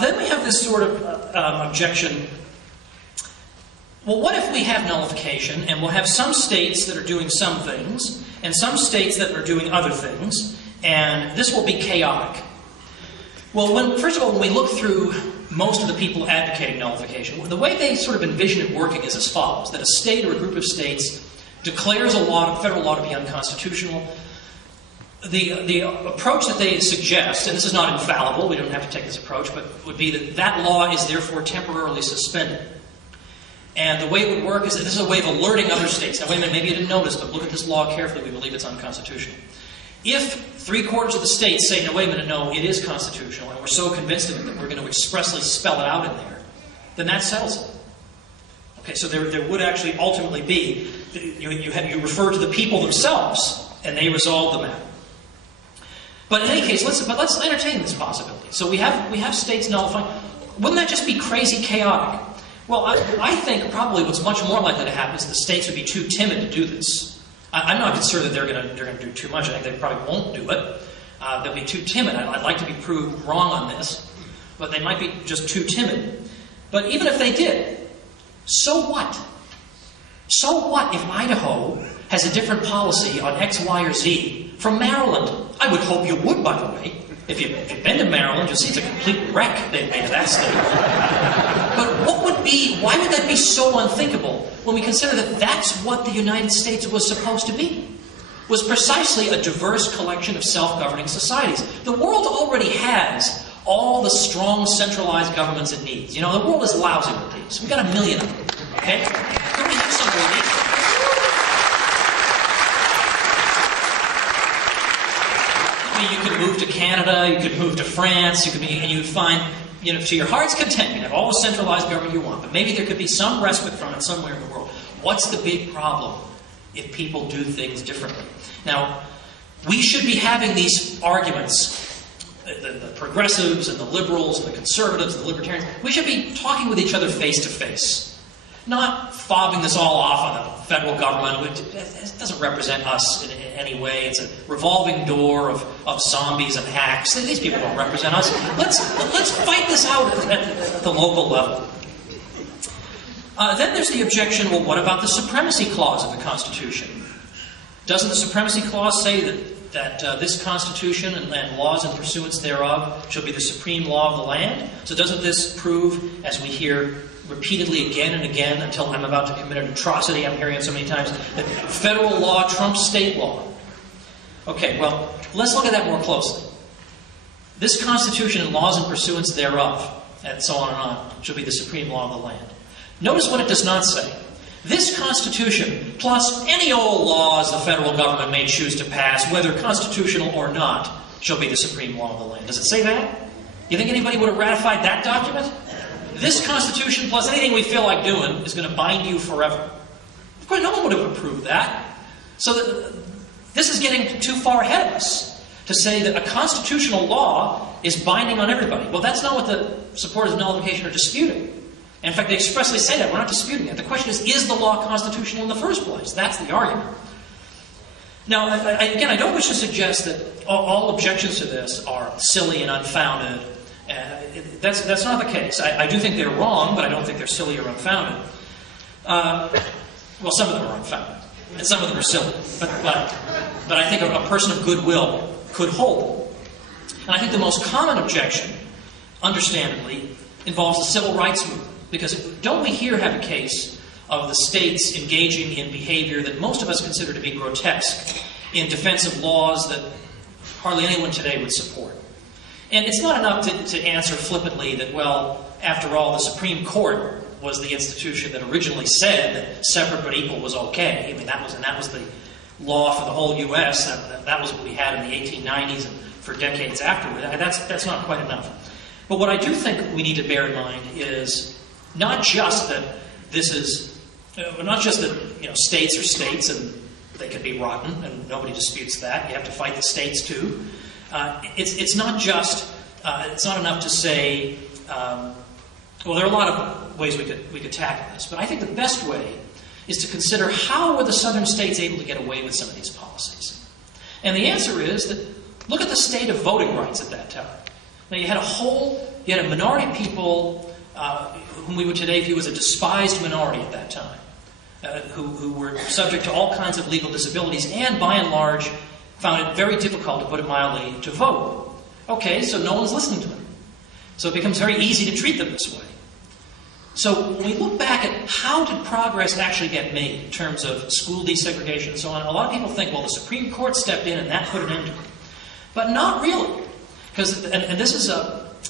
Then we have this sort of objection. Well, what if we have nullification, and we'll have some states that are doing some things, and some states that are doing other things, and this will be chaotic? Well, first of all, when we look through most of the people advocating nullification, the way they sort of envision it working is as follows: that a state or a group of states declares a federal law to be unconstitutional. The approach that they suggest, and this is not infallible, we don't have to take this approach, but would be that that law is therefore temporarily suspended. And the way it would work is that this is a way of alerting other states. Now, wait a minute, maybe you didn't notice, but look at this law carefully. We believe it's unconstitutional. If 3/4 of the states say, no, wait a minute, no, it is constitutional, and we're so convinced of it that we're going to expressly spell it out in there, then that settles it. Okay, so there would actually ultimately be, you refer to the people themselves, and they resolve the matter. But in any case, let's entertain this possibility. So we have states nullifying. Wouldn't that just be crazy chaotic? Well, I think probably what's much more likely to happen is the states would be too timid to do this. I'm not concerned that they're going to do too much. I think they probably won't do it. They'll be too timid. I'd like to be proved wrong on this, but they might be just too timid. But even if they did, so what? So what if Idaho has a different policy on X, Y, or Z from Maryland? I would hope you would, by the way. If you've been to Maryland, you'll see it's a complete wreck they've made of that state. But why would that be so unthinkable when we consider that that's what the United States was supposed to be? Was precisely a diverse collection of self-governing societies. The world already has all the strong centralized governments it needs. You know, the world is lousy with these. We've got 1 million of them. Okay? Don't we have some relief? You could move to Canada, you could move to France, and you'd find, to your heart's content, you'd have all the centralized government you want, but maybe there could be some respite from it somewhere in the world. What's the big problem if people do things differently? Now, we should be having these arguments, the progressives and the liberals and the conservatives and the libertarians, we should be talking with each other face to face. Not fobbing this all off on the federal government. It doesn't represent us in any way. It's a revolving door of zombies and hacks. These people don't represent us. Let's fight this out at the local level. Then there's the objection, well, what about the supremacy clause of the Constitution? Doesn't the supremacy clause say that this Constitution and laws in pursuance thereof shall be the supreme law of the land? So doesn't this prove, as we hear repeatedly again and again until I'm about to commit an atrocity, I'm hearing it so many times, that federal law trumps state law? Okay, well, let's look at that more closely. This Constitution and laws in pursuance thereof, and so on and on, shall be the supreme law of the land. Notice what it does not say. This Constitution, plus any old laws the federal government may choose to pass, whether constitutional or not, shall be the supreme law of the land. Does it say that? You think anybody would have ratified that document? This Constitution, plus anything we feel like doing, is going to bind you forever. Of course, no one would have approved that. So this is getting too far ahead of us to say that a constitutional law is binding on everybody. Well, that's not what the supporters of nullification are disputing. In fact, they expressly say that. We're not disputing it. The question is the law constitutional in the first place? That's the argument. Now, again, I don't wish to suggest that all objections to this are silly and unfounded. That's not the case. I do think they're wrong, but I don't think they're silly or unfounded. Well, some of them are unfounded, and some of them are silly. But I think a person of goodwill could hold. And I think the most common objection, understandably, involves the civil rights movement. Because don't we here have a case of the states engaging in behavior that most of us consider to be grotesque in defense of laws that hardly anyone today would support? And it's not enough to answer flippantly that, well, after all, the Supreme Court was the institution that originally said that separate but equal was okay. I mean, that was the law for the whole U.S. That was what we had in the 1890s and for decades afterward. That's not quite enough. But what I do think we need to bear in mind is not just that states are states and they can be rotten, and nobody disputes that. You have to fight the states too. It's not enough to say, well, there are a lot of ways we could tackle this, but I think the best way is to consider how were the southern states able to get away with some of these policies. And the answer is that look at the state of voting rights at that time. Now, you had a whole You had a minority of people whom we would today view as a despised minority at that time, who were subject to all kinds of legal disabilities and, by and large, found it very difficult, to put it mildly, to vote. Okay, so no one's listening to them. So it becomes very easy to treat them this way. So when we look back at how did progress actually get made in terms of school desegregation and so on, a lot of people think, well, the Supreme Court stepped in and that put an end to it. But not really. Because, and this is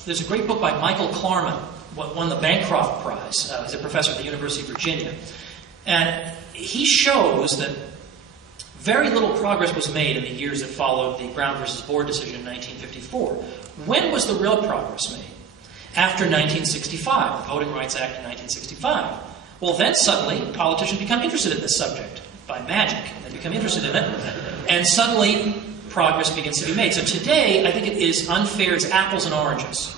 there's a great book by Michael Klarman, won the Bancroft Prize. He's a professor at the University of Virginia. And he shows that very little progress was made in the years that followed the Brown versus Board decision in 1954. When was the real progress made? After 1965, the Voting Rights Act in 1965. Well, then suddenly, politicians become interested in this subject. By magic, they become interested in it. And suddenly, progress begins to be made. So today, I think it is unfair. It's apples and oranges.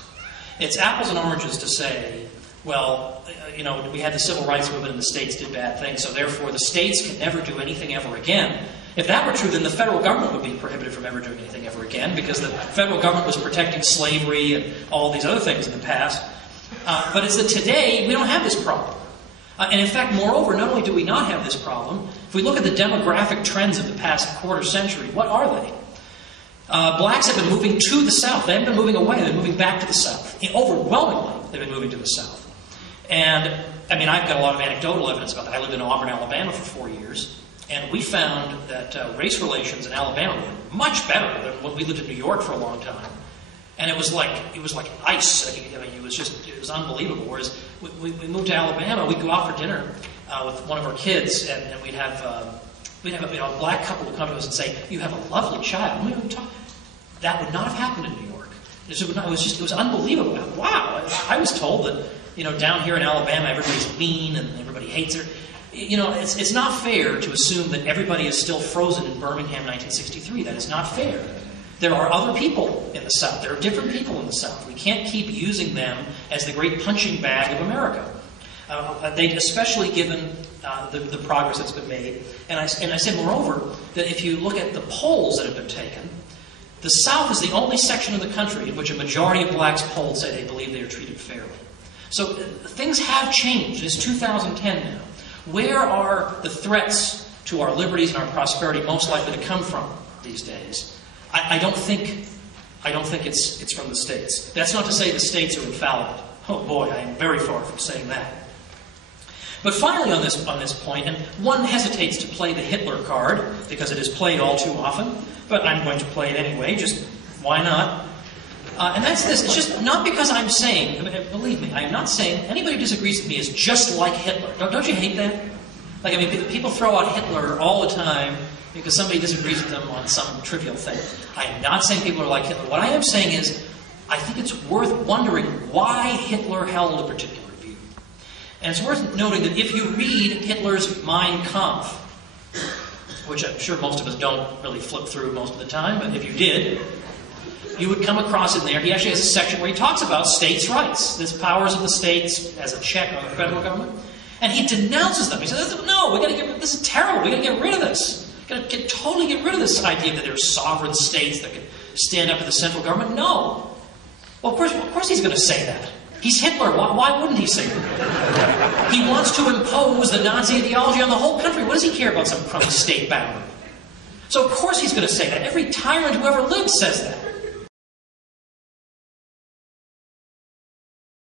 It's apples and oranges to say, well, you know, we had the civil rights movement and the states did bad things, so therefore the states can never do anything ever again. If that were true, then the federal government would be prohibited from ever doing anything ever again, because the federal government was protecting slavery and all these other things in the past. But it's that today, we don't have this problem. And in fact, moreover, not only do we not have this problem, if we look at the demographic trends of the past quarter century, what are they? Blacks have been moving to the South. They haven't been moving away. They've been moving back to the South. Overwhelmingly, they've been moving to the South. And, I mean, I've got a lot of anecdotal evidence about that. I lived in Auburn, Alabama for 4 years. And we found that race relations in Alabama were much better than when we lived in New York for a long time. And it was like ice. I mean, it was unbelievable. Whereas we moved to Alabama, we'd go out for dinner with one of our kids, and we'd have a black couple would come to us and say, "You have a lovely child." And we would talk. That would not have happened in New York. It was unbelievable. Wow. I was told that, you know, down here in Alabama, everybody's mean and everybody hates her. You know, it's not fair to assume that everybody is still frozen in Birmingham 1963. That is not fair. There are other people in the South. There are different people in the South. We can't keep using them as the great punching bag of America. Especially given the progress that's been made. And I say, moreover, that if you look at the polls that have been taken, the South is the only section of the country in which a majority of blacks polled say they believe they are treated fairly. So things have changed. It's 2010 now. Where are the threats to our liberties and our prosperity most likely to come from these days? I don't think it's from the states. That's not to say the states are infallible. Oh boy, I am very far from saying that. But finally on this point, and one hesitates to play the Hitler card, because it is played all too often, but I'm going to play it anyway, just why not? And that's this. It's just not because I'm saying, believe me, I am not saying anybody who disagrees with me is just like Hitler. Don't you hate that? Like, I mean, people throw out Hitler all the time because somebody disagrees with them on some trivial thing. I am not saying people are like Hitler. What I am saying is, I think it's worth wondering why Hitler held a particular view. And it's worth noting that if you read Hitler's Mein Kampf, which I'm sure most of us don't really flip through most of the time, but if you did, you would come across in there. He actually has a section where he talks about states' rights, the powers of the states as a check on the federal government. And he denounces them. He says, no, this is terrible. We've got to get rid of this. We've got to totally get rid of this idea that there are sovereign states that can stand up to the central government. No. Well, of course he's going to say that. He's Hitler. Why wouldn't he say that? He wants to impose the Nazi ideology on the whole country. What does he care about some crummy state boundary? So of course he's going to say that. Every tyrant who ever lived says that.